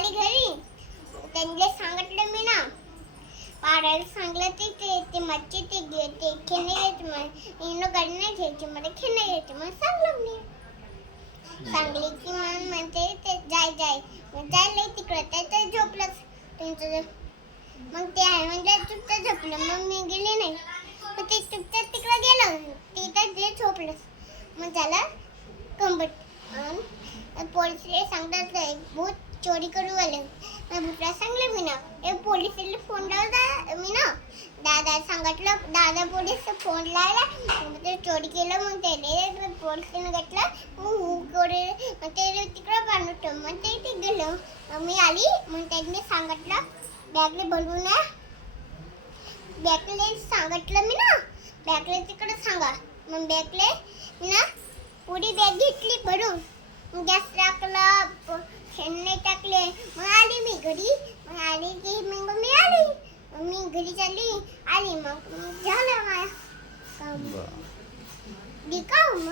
आली घरी त्यांना सांगितलं मी ना पाडायला सांगलं ते मच्छी ते खेळणे घ्यायची मला गाडी नाही घ्यायची मला खेळणे घ्यायची मग सांगलं मी सांगली की मग म्हणते ते जाय जायला तिकडं ते झोपलंच तुमचं मग ते आहे म्हणजे चुपचाप झोपलं मग मी गेली नाही मग ते चुपचाप तिकडं गेलं तिथं ते झोपलंच मग झालं कंबट पोलिसला सांगतात भूत चोरी करू आले मग भूतला सांगलं मी ना पोलिसला फोन लावला मी ना दादा सांगितलं दादा पोलीस फोन लावला मग ते चोरी केलं मग त्याला पोलिसने घेतलं मग ते तिकडं बांधलं मग ते गेलं मग मी आली मग त्यांनी सांगितलं बॅगले बोलवून बॅगले सांगितलं मी ना बॅगले तिकडं सांगा मग बॅगले मी ना पुढी बॅग घेतली भरून गॅस टाकला खेळणे टाकले मग आली मी घरी मग आली की मग मी आली मी घरी चालली आली मग झालं माझं काम